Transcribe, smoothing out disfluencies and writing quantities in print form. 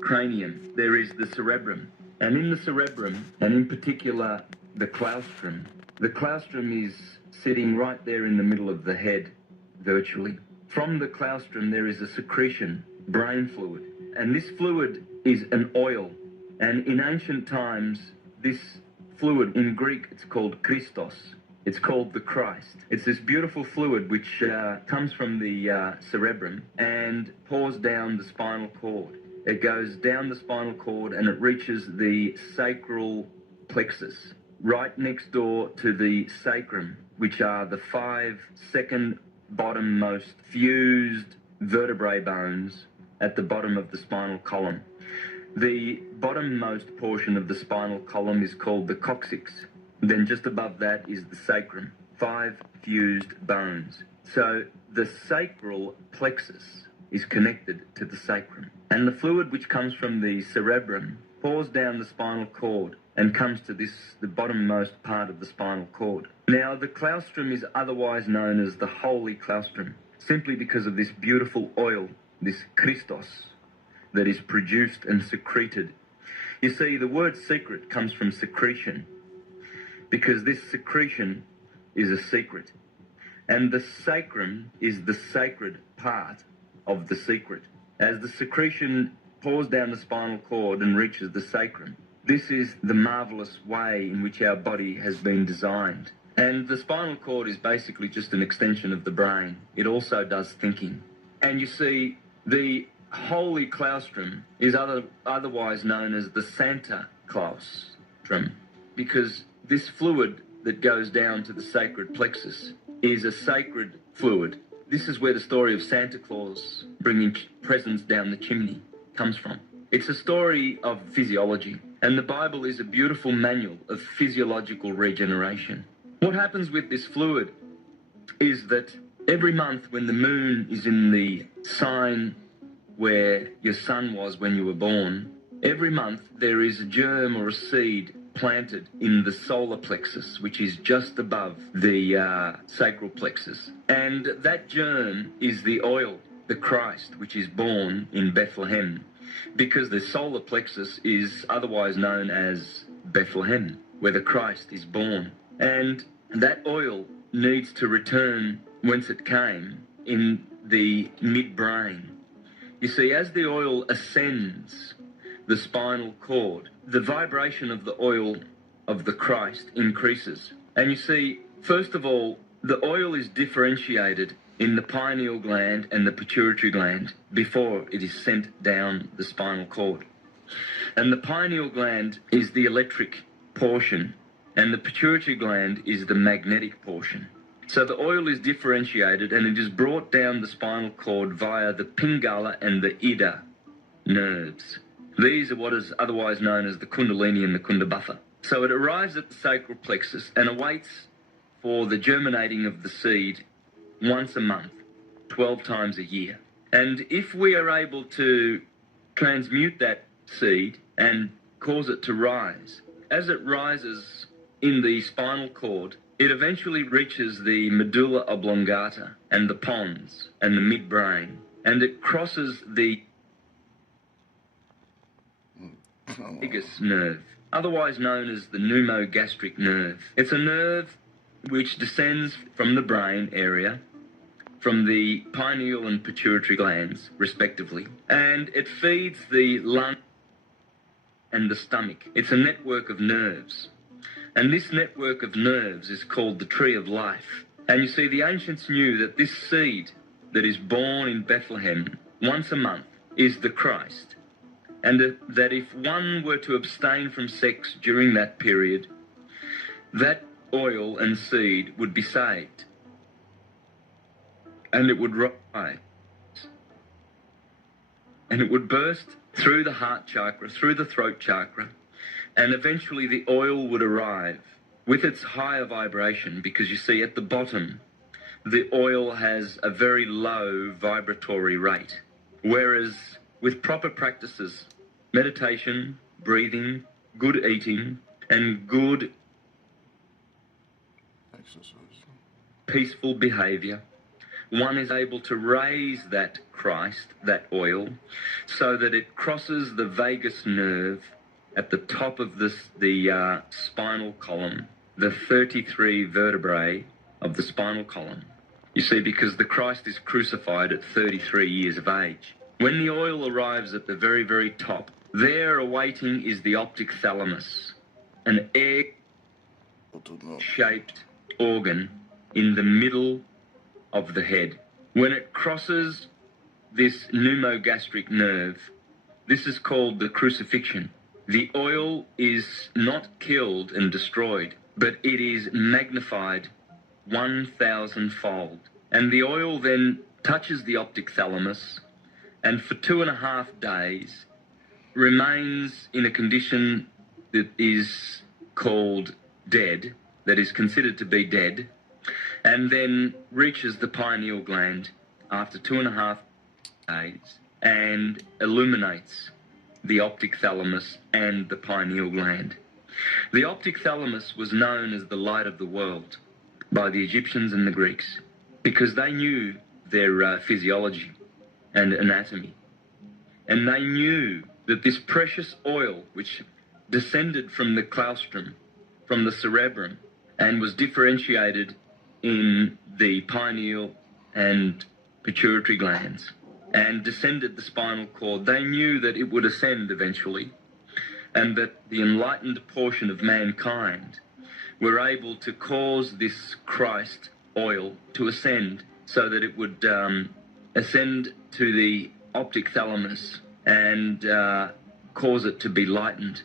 Cranium, there is the cerebrum, and in the cerebrum, and in particular the claustrum is sitting right there in the middle of the head, virtually. From the claustrum there is a secretion, brain fluid, and this fluid is an oil, and in ancient times this fluid, in Greek it's called Christos, it's called the Christ. It's this beautiful fluid which comes from the cerebrum and pours down the spinal cord. It goes down the spinal cord and it reaches the sacral plexus, right next door to the sacrum, which are the 5 second bottommost fused vertebrae bones at the bottom of the spinal column. The bottommost portion of the spinal column is called the coccyx. Then just above that is the sacrum, 5 fused bones. So the sacral plexus is connected to the sacrum. And the fluid which comes from the cerebrum pours down the spinal cord and comes to the bottommost part of the spinal cord. Now, the claustrum is otherwise known as the holy claustrum, simply because of this beautiful oil, this Christos, that is produced and secreted. You see, the word secret comes from secretion, because this secretion is a secret. And the sacrum is the sacred part of the secret. As the secretion pours down the spinal cord and reaches the sacrum, this is the marvellous way in which our body has been designed. And the spinal cord is basically just an extension of the brain. It also does thinking. And you see, the holy claustrum is otherwise known as the Santa claustrum, because this fluid that goes down to the sacred plexus is a sacred fluid. This is where the story of Santa Claus bringing presents down the chimney comes from. It's a story of physiology, and the Bible is a beautiful manual of physiological regeneration. What happens with this fluid is that every month when the moon is in the sign where your sun was when you were born, every month there is a germ or a seed planted in the solar plexus, which is just above the sacral plexus. And that germ is the oil, the Christ, which is born in Bethlehem, because the solar plexus is otherwise known as Bethlehem, where the Christ is born. And that oil needs to return whence it came, in the midbrain. You see, as the oil ascends the spinal cord, the vibration of the oil of the Christ increases. And you see, first of all, the oil is differentiated in the pineal gland and the pituitary gland before it is sent down the spinal cord. And the pineal gland is the electric portion, and the pituitary gland is the magnetic portion. So the oil is differentiated and it is brought down the spinal cord via the pingala and the ida nerves. These are what is otherwise known as the kundalini and the kundabhatha. So it arrives at the sacral plexus and awaits for the germinating of the seed once a month, 12 times a year. And if we are able to transmute that seed and cause it to rise, as it rises in the spinal cord, it eventually reaches the medulla oblongata and the pons and the midbrain, and it crosses the vagus nerve, otherwise known as the pneumogastric nerve. It's a nerve which descends from the brain area, from the pineal and pituitary glands, respectively, and it feeds the lung and the stomach. It's a network of nerves, and this network of nerves is called the tree of life. And you see, the ancients knew that this seed that is born in Bethlehem once a month is the Christ, and that if one were to abstain from sex during that period, that oil and seed would be saved, and it would rise, and it would burst through the heart chakra, through the throat chakra, and eventually the oil would arrive with its higher vibration, because you see, at the bottom, the oil has a very low vibratory rate, whereas with proper practices, meditation, breathing, good eating, and good exercise, peaceful behavior, one is able to raise that Christ, that oil, so that it crosses the vagus nerve at the top of the spinal column, the 33 vertebrae of the spinal column. You see, because the Christ is crucified at 33 years of age. When the oil arrives at the very, very top, there awaiting is the optic thalamus, an egg-shaped organ in the middle of the head. When it crosses this pneumogastric nerve, this is called the crucifixion. The oil is not killed and destroyed, but it is magnified 1,000-fold. And the oil then touches the optic thalamus, and for 2.5 days remains in a condition that is called dead, that is considered to be dead, and then reaches the pineal gland after 2.5 days and illuminates the optic thalamus and the pineal gland. The optic thalamus was known as the light of the world by the Egyptians and the Greeks because they knew their physiology and anatomy. And they knew that this precious oil, which descended from the claustrum, from the cerebrum, and was differentiated in the pineal and pituitary glands, and descended the spinal cord, they knew that it would ascend eventually, and that the enlightened portion of mankind were able to cause this Christ oil to ascend so that it would ascend to the optic thalamus and cause it to be lightened